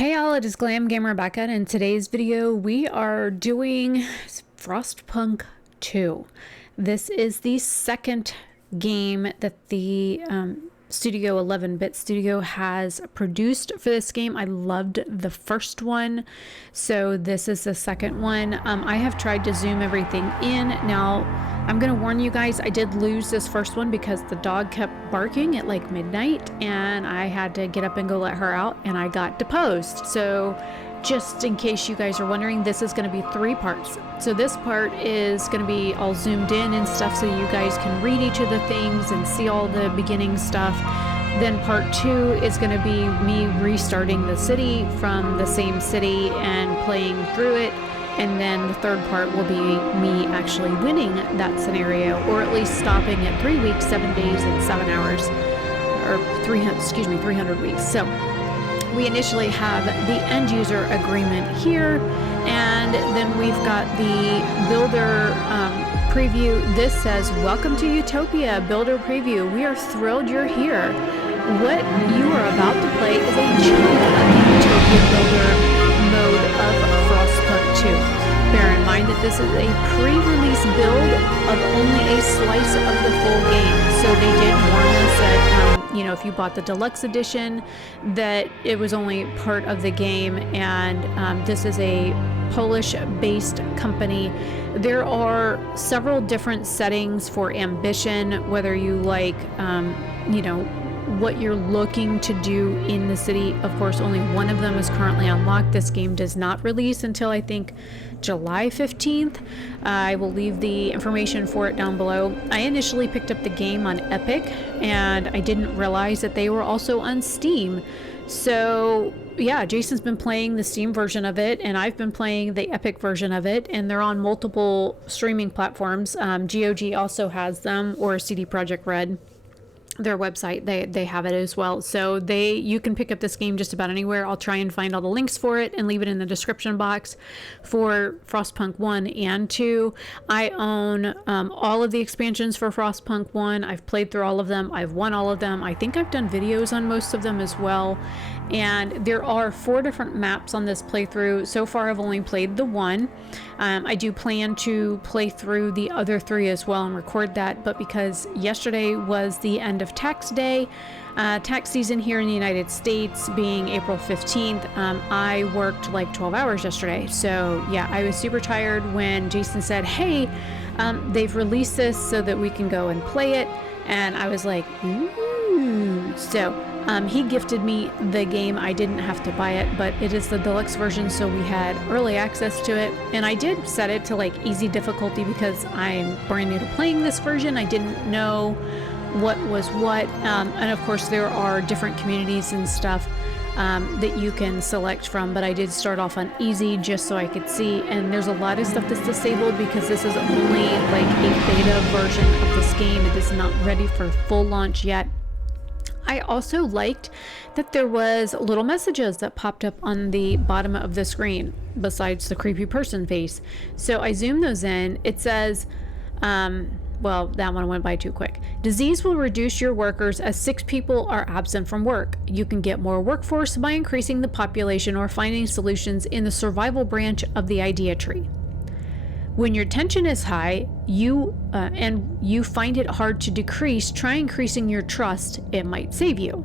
Hey all, it is Glam Rebecca, and in today's video we are doing Frostpunk 2. This is the second game that the Studio 11-bit studio has produced for this game. I loved the first one, so this is the second one. I have tried to zoom everything in. Now, I'm gonna warn you guys, I did lose this first one because the dog kept barking at like midnight and I had to get up and go let her out and I got deposed. So just in case you guys are wondering, this is going to be 3 parts. So this part is going to be all zoomed in and stuff so you guys can read each of the things and see all the beginning stuff. Then part 2 is going to be me restarting the city from the same city and playing through it. And then the third part will be me actually winning that scenario, or at least stopping at 3 weeks, 7 days, and 7 hours, or 300 weeks. So we initially have the end user agreement here, and then we've got the builder preview. This says, "Welcome to Utopia, builder preview. We are thrilled you're here. What you are about to play is a chunk of the Utopia builder mode of Frostpunk 2. Bear in mind that this is a pre-release build of only a slice of the full game. So they did warn us that, if you bought the Deluxe edition, that it was only part of the game, and this is a Polish-based company. There are several different settings for ambition, whether you like, what you're looking to do in the city. Of course, only one of them is currently unlocked. This game does not release until I think July 15th. I will leave the information for it down below. I initially picked up the game on Epic, and I didn't realize that they were also on Steam. So yeah, Jason's been playing the Steam version of it, and I've been playing the Epic version of it, and they're on multiple streaming platforms. GOG also has them, or CD Projekt Red. Their website, they have it as well. So you can pick up this game just about anywhere. I'll try and find all the links for it and leave it in the description box for Frostpunk 1 and 2. I own all of the expansions for Frostpunk 1. I've played through all of them. I've won all of them. I think I've done videos on most of them as well. And there are 4 different maps on this playthrough. So far, I've only played the 1. I do plan to play through the other 3 as well and record that, but because yesterday was the end of tax day, tax season here in the United States being April 15th, I worked like 12 hours yesterday. So yeah, I was super tired when Jason said, "Hey, they've released this so that we can go and play it." And I was like, ooh. So he gifted me the game. I didn't have to buy it, but it is the deluxe version, so we had early access to it. And I did set it to like easy difficulty because I'm brand new to playing this version. I didn't know what was what, and of course there are different communities and stuff that you can select from, but I did start off on easy just so I could see. And there's a lot of stuff that's disabled because this is only like a beta version of this game. It is not ready for full launch yet. I also liked that there was little messages that popped up on the bottom of the screen besides the creepy person face. So I zoomed those in. It says, well, that one went by too quick. Disease will reduce your workers as 6 people are absent from work. You can get more workforce by increasing the population or finding solutions in the survival branch of the idea tree. When your tension is high, and you find it hard to decrease, try increasing your trust. It might save you.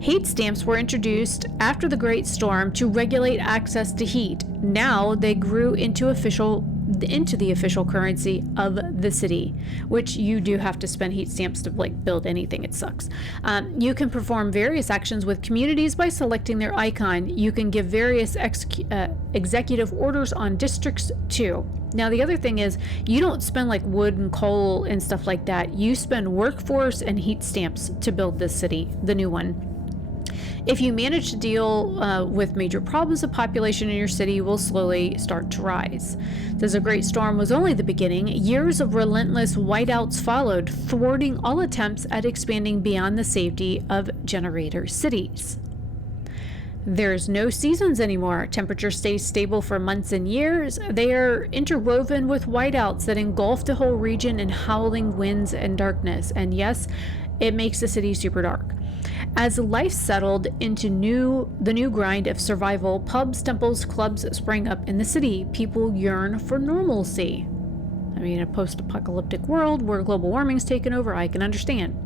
Heat stamps were introduced after the Great Storm to regulate access to heat. Now they grew into the official currency of the city, which you do have to spend heat stamps to like build anything. It sucks. You can perform various actions with communities by selecting their icon. You can give various executive orders on districts too. Now the other thing is, you don't spend like wood and coal and stuff like that. You spend workforce and heat stamps to build this city, the new one. If you manage to deal with major problems, the population in your city will slowly start to rise. Says a great storm was only the beginning. Years of relentless whiteouts followed, thwarting all attempts at expanding beyond the safety of generator cities. There's no seasons anymore. Temperature stays stable for months and years. They are interwoven with whiteouts that engulf the whole region in howling winds and darkness. And yes, it makes the city super dark. As life settled into the new grind of survival, pubs, temples, clubs sprang up in the city. People yearn for normalcy. I mean, a post-apocalyptic world where global warming's taken over, I can understand.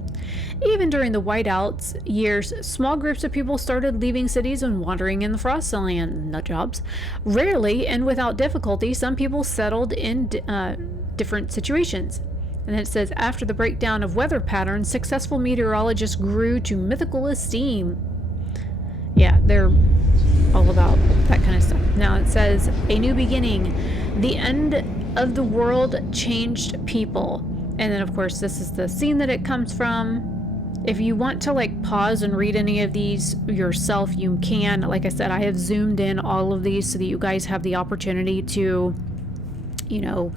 Even during the whiteouts years, small groups of people started leaving cities and wandering in the Frostland nut jobs. Rarely and without difficulty, some people settled in different situations. And then it says, after the breakdown of weather patterns, successful meteorologists grew to mythical esteem. Yeah, they're all about that kind of stuff. Now it says, a new beginning. The end of the world changed people. And then, of course, this is the scene that it comes from. If you want to like pause and read any of these yourself, you can. Like I said, I have zoomed in all of these so that you guys have the opportunity to, you know,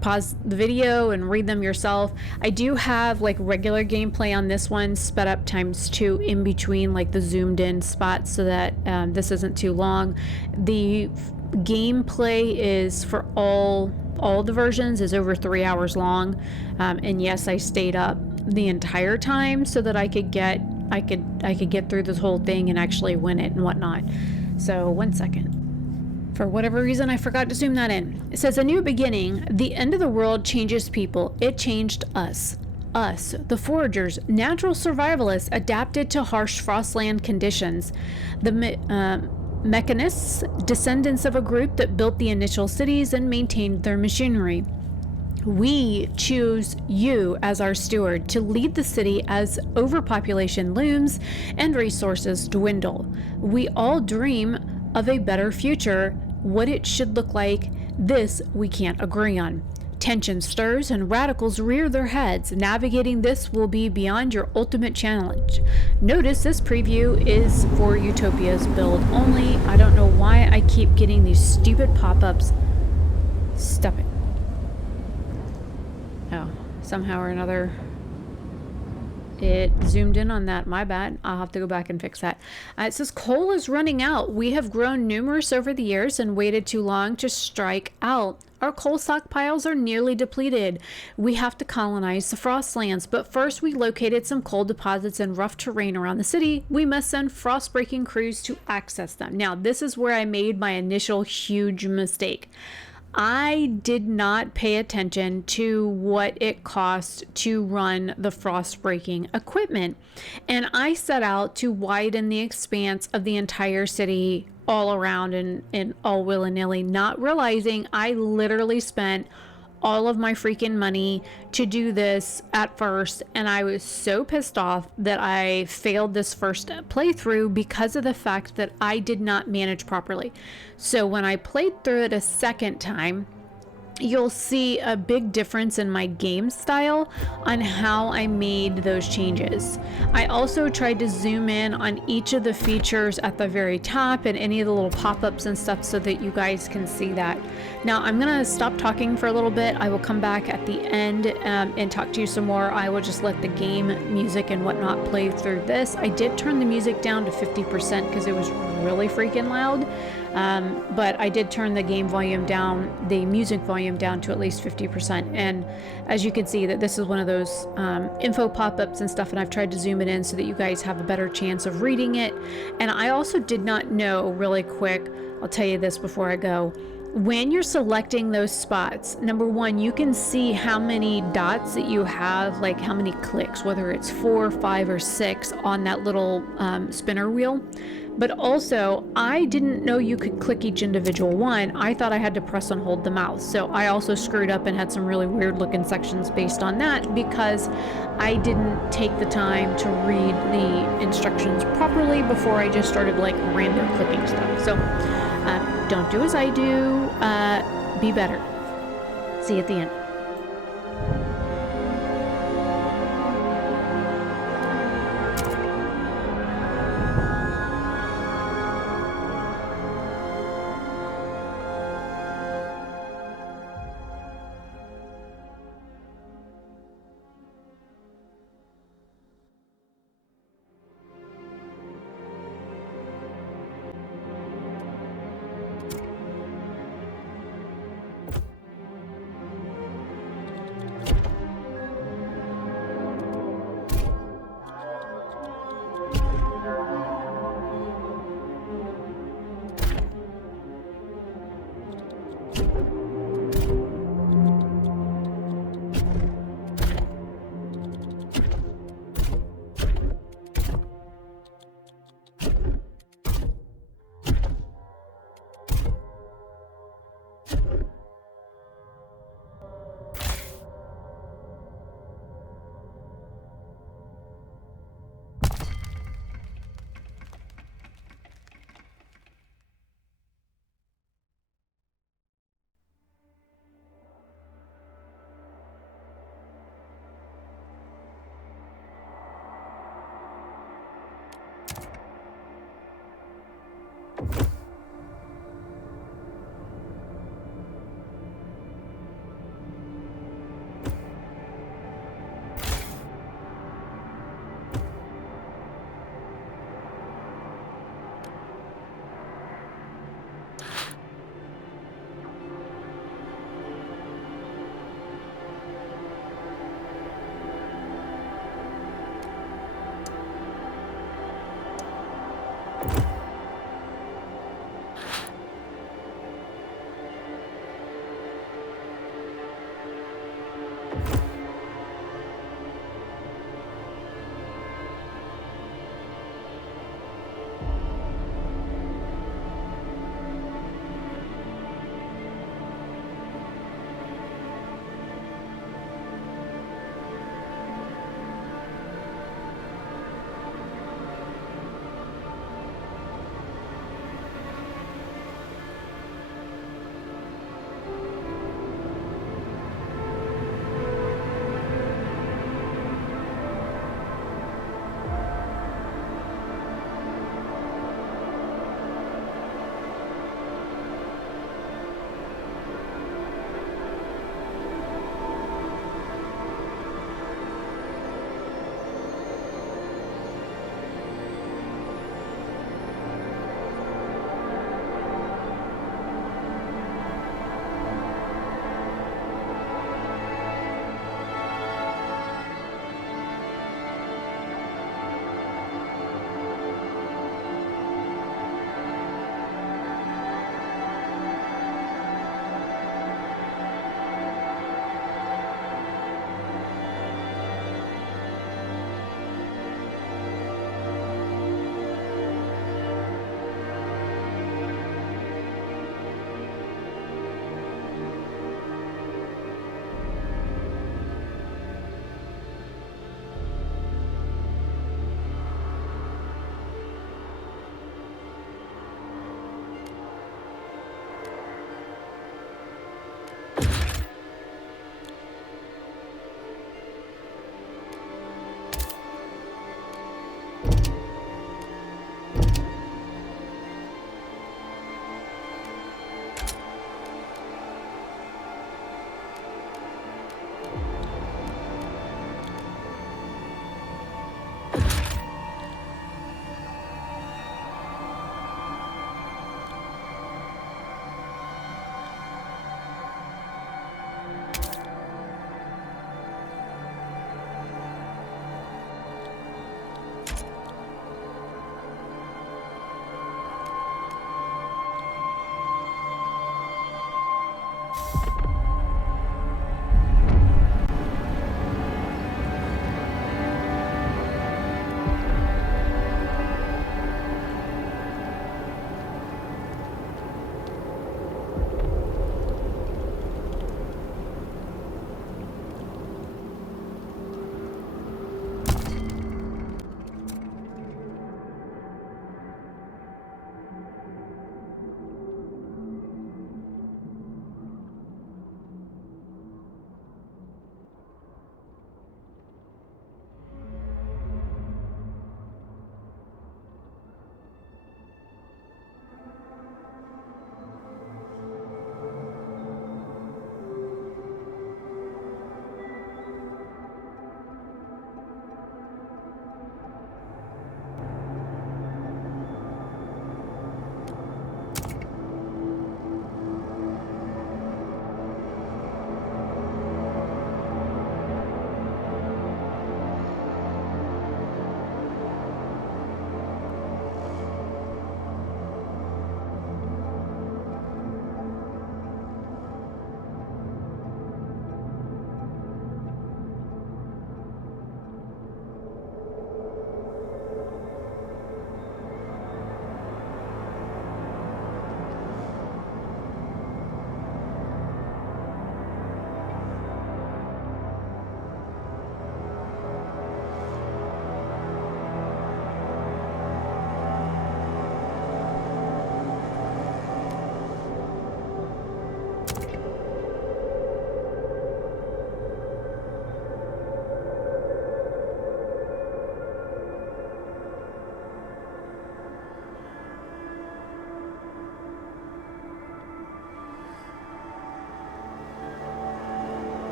pause the video and read them yourself. I do have like regular gameplay on this one sped up ×2 in between like the zoomed in spots so that this isn't too long. The gameplay is for all the versions is over 3 hours long, and yes, I stayed up the entire time so that I could get through this whole thing and actually win it and whatnot. So 1 second. For whatever reason, I forgot to zoom that in. It says, a new beginning. The end of the world changes people. It changed us. Us, the foragers, natural survivalists adapted to harsh Frostland conditions. The mechanists, descendants of a group that built the initial cities and maintained their machinery. We choose you as our steward to lead the city as overpopulation looms and resources dwindle. We all dream of a better future. What it should look like, this we can't agree on. Tension stirs and radicals rear their heads. Navigating this will be beyond your ultimate challenge. Notice this preview is for Utopia's build only. I don't know why I keep getting these stupid pop-ups. Stop it. Oh, somehow or another it zoomed in on that. My bad. I'll have to go back and fix that. It says coal is running out. We have grown numerous over the years and waited too long to strike out. Our coal stockpiles are nearly depleted. We have to colonize the Frostlands, but first we located some coal deposits in rough terrain around the city. We must send frost-breaking crews to access them. Now, this is where I made my initial huge mistake. I did not pay attention to what it cost to run the frost breaking equipment. And I set out to widen the expanse of the entire city all around and all willy-nilly, not realizing I literally spent all of my freaking money to do this at first, and I was so pissed off that I failed this first playthrough because of the fact that I did not manage properly. So when I played through it a second time, you'll see a big difference in my game style on how I made those changes. I also tried to zoom in on each of the features at the very top and any of the little pop-ups and stuff so that you guys can see that. Now I'm gonna stop talking for a little bit. I will come back at the end and talk to you some more. I will just let the game music and whatnot play through this. I did turn the music down to 50% because it was really freaking loud. But I did turn the game volume down, the music volume down to at least 50%. And as you can see that this is one of those info pop-ups and stuff, and I've tried to zoom it in so that you guys have a better chance of reading it. And I also did not know, really quick, I'll tell you this before I go, when you're selecting those spots, number one, you can see how many dots that you have, like how many clicks, whether it's 4, 5, or 6 on that little spinner wheel. But also, I didn't know you could click each individual one. I thought I had to press and hold the mouse. So I also screwed up and had some really weird looking sections based on that because I didn't take the time to read the instructions properly before I just started like random clicking stuff. So don't do as I do, be better. See you at the end.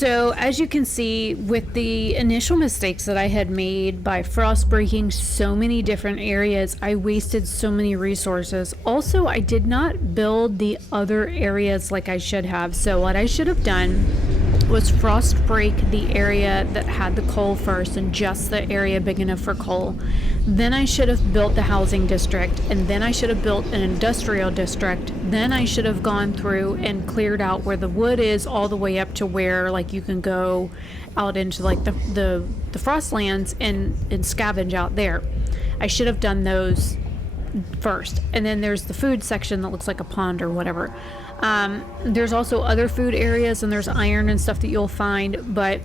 So as you can see, with the initial mistakes that I had made by frost breaking so many different areas, I wasted so many resources. Also, I did not build the other areas like I should have. So what I should have done was frost break the area that had the coal first, and just the area big enough for coal. Then I should have built the housing district, and then I should have built an industrial district. Then I should have gone through and cleared out where the wood is all the way up to where like you can go out into like the frostlands and scavenge out there. I should have done those first. And then there's the food section that looks like a pond or whatever. There's also other food areas, and there's iron and stuff that you'll find, but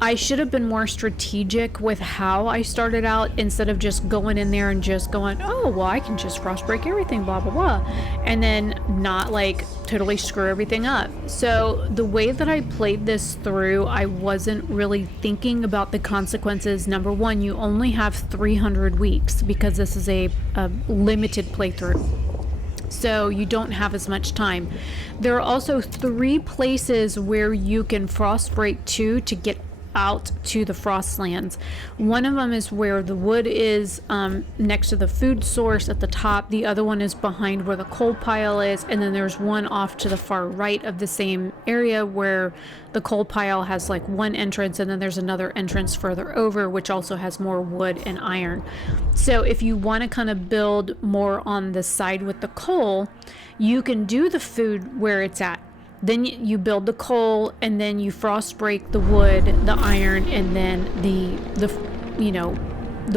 I should have been more strategic with how I started out, instead of just going in there and just going, oh, well, I can just frost break everything, blah, blah, blah, and then not like totally screw everything up. So the way that I played this through, I wasn't really thinking about the consequences. Number one, you only have 300 weeks because this is a limited playthrough. So you don't have as much time. There are also 3 places where you can frost break to get out to the frostlands. One of them is where the wood is next to the food source at the top. The other one is behind where the coal pile is, and then there's one off to the far right of the same area where the coal pile has like one entrance, and then there's another entrance further over which also has more wood and iron. So if you want to kind of build more on the side with the coal, you can do the food where it's at. Then you build the coal, and then you frost break the wood, the iron, and then the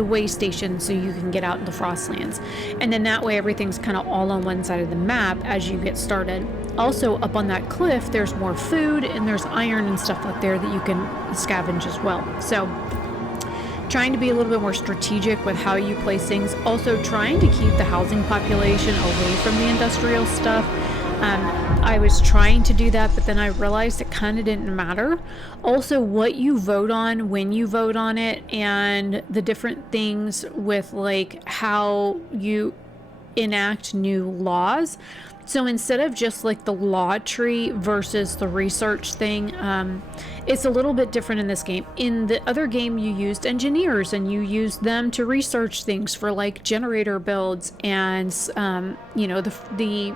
way station, so you can get out in the frostlands. And then that way everything's kind of all on one side of the map as you get started. Also, up on that cliff, there's more food and there's iron and stuff up there that you can scavenge as well. So trying to be a little bit more strategic with how you place things. Also trying to keep the housing population away from the industrial stuff. I was trying to do that, but then I realized it kind of didn't matter. Also, what you vote on, when you vote on it, and the different things with like how you enact new laws. So instead of just like the law tree versus the research thing, it's a little bit different in this game. In the other game, you used engineers and you used them to research things for like generator builds and, the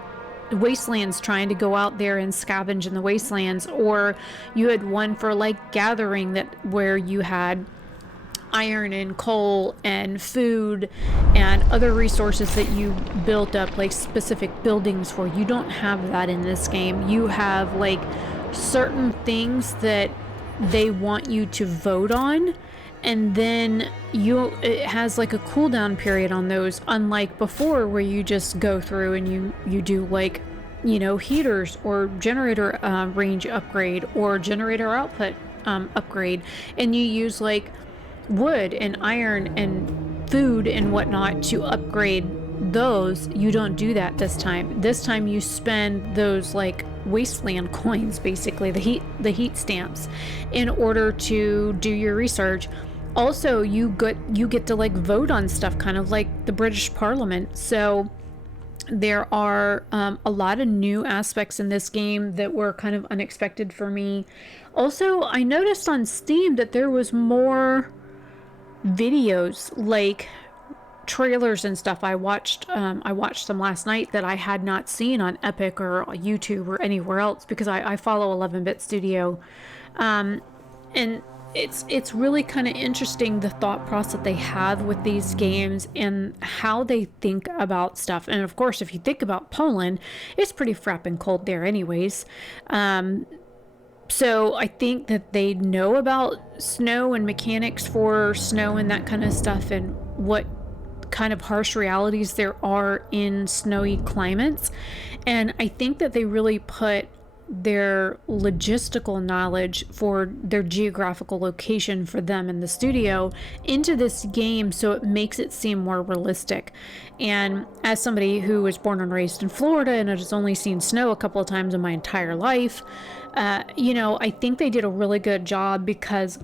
wastelands, trying to go out there and scavenge in the wastelands. Or you had one for like gathering, that where you had iron and coal and food and other resources that you built up like specific buildings for. You don't have that in this game. You have like certain things that they want you to vote on, and then it has like a cooldown period on those, unlike before where you just go through and you do like heaters or generator range upgrade or generator output upgrade, and you use like wood and iron and food and whatnot to upgrade those. You don't do that this time. This time you spend those like wasteland coins, basically the heat stamps, in order to do your research. Also, you get to like vote on stuff, kind of like the British Parliament. So there are a lot of new aspects in this game that were kind of unexpected for me. Also, I noticed on Steam that there was more videos, like trailers and stuff. I watched them last night that I had not seen on Epic or YouTube or anywhere else, because I follow 11-Bit Studio, and it's really kind of interesting, the thought process that they have with these games and how they think about stuff. And of course, if you think about Poland, it's pretty frapping cold there anyways. So I think that they know about snow and mechanics for snow and that kind of stuff, and what kind of harsh realities there are in snowy climates. And I think that they really put their logistical knowledge for their geographical location for them in the studio into this game, so it makes it seem more realistic. And as somebody who was born and raised in Florida and has only seen snow a couple of times in my entire life, I think they did a really good job, because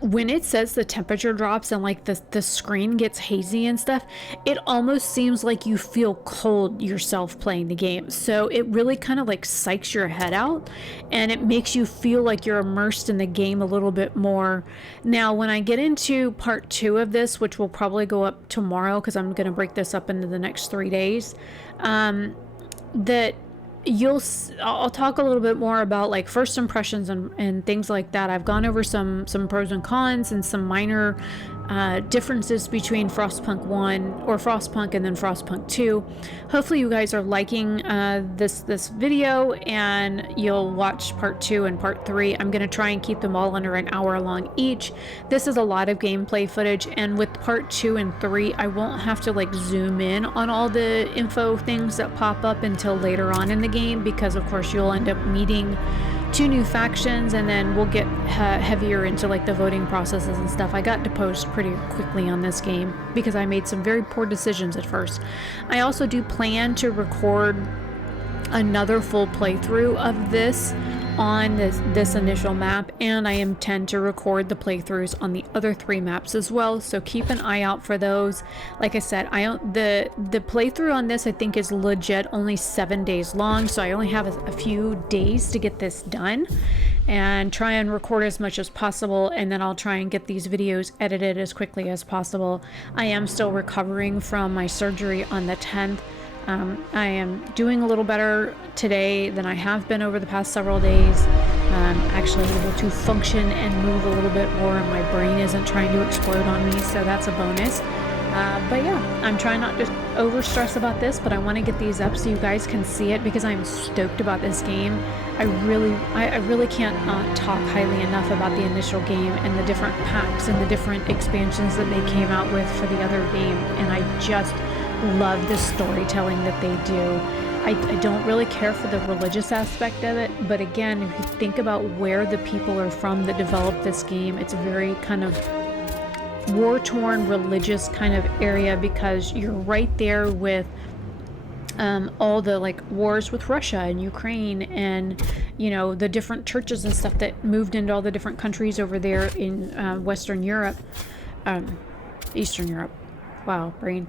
when it says the temperature drops and like the screen gets hazy and stuff, it almost seems like you feel cold yourself playing the game. So it really kind of like psychs your head out, and it makes you feel like you're immersed in the game a little bit more. Now, when I get into part 2 of this, which will probably go up tomorrow because I'm going to break this up into the next 3 days, that I'll talk a little bit more about like first impressions and things like that. I've gone over some pros and cons and some minor differences between Frostpunk 1 or Frostpunk and then Frostpunk 2. Hopefully you guys are liking this video, and you'll watch part 2 and part 3. I'm going to try and keep them all under an hour long each. This is a lot of gameplay footage, and with part 2 and 3 I won't have to like zoom in on all the info things that pop up until later on in the game, because of course you'll end up meeting 2 new factions, and then we'll get heavier into like the voting processes and stuff. I got deposed pretty quickly on this game because I made some very poor decisions at first. I also do plan to record another full playthrough of this on this initial map, and I intend to record the playthroughs on the other 3 maps as well, so keep an eye out for those. Like I said, the playthrough on this I think is legit only 7 days long, so I only have a few days to get this done and try and record as much as possible, and then I'll try and get these videos edited as quickly as possible. I am still recovering from my surgery on the 10th. I am doing a little better today than I have been over the past several days. Actually able to function and move a little bit more, and my brain isn't trying to explode on me, so that's a bonus. But yeah, I'm trying not to over stress about this, but I want to get these up so you guys can see it, because I'm stoked about this game. I really can't talk highly enough about the initial game and the different packs and the different expansions that they came out with for the other game, and I just love the storytelling that they do. I don't really care for the religious aspect of it, but again, if you think about where the people are from that developed this game, it's a very kind of war-torn religious kind of area, because you're right there with all the like wars with Russia and Ukraine, and you know, the different churches and stuff that moved into all the different countries over there in Western Europe, Eastern Europe. Wow, brain.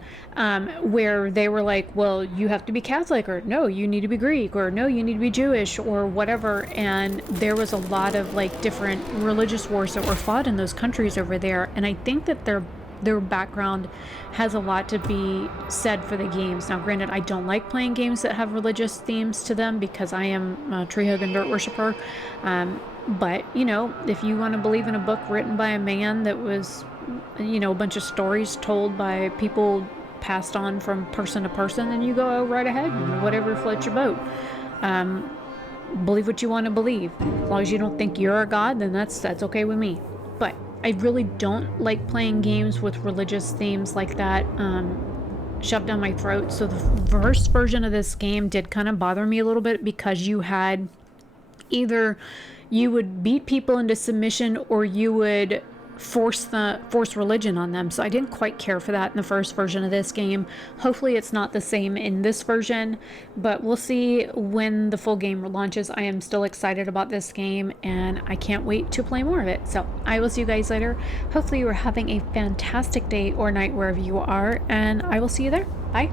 Where they were like, well, you have to be Catholic, or no, you need to be Greek, or no, you need to be Jewish, or whatever. And there was a lot of like different religious wars that were fought in those countries over there. And I think that their background has a lot to be said for the games. Now, granted, I don't like playing games that have religious themes to them because I am a tree hug and dirt worshiper. But, you know, if you want to believe in a book written by a man that was, you know, a bunch of stories told by people passed on from person to person, then you go right ahead and whatever floats your boat. Believe what you want to believe. As long as you don't think you're a god, then that's okay with me. But I really don't like playing games with religious themes like that shoved down my throat. So the first version of this game did kind of bother me a little bit, because you had either you would beat people into submission, or you would force religion on them. So I didn't quite care for that in the first version of this game. Hopefully it's not the same in this version, but we'll see when the full game launches. I am still excited about this game, and I can't wait to play more of it. So I will see you guys later. Hopefully you are having a fantastic day or night wherever you are, and I will see you there. Bye.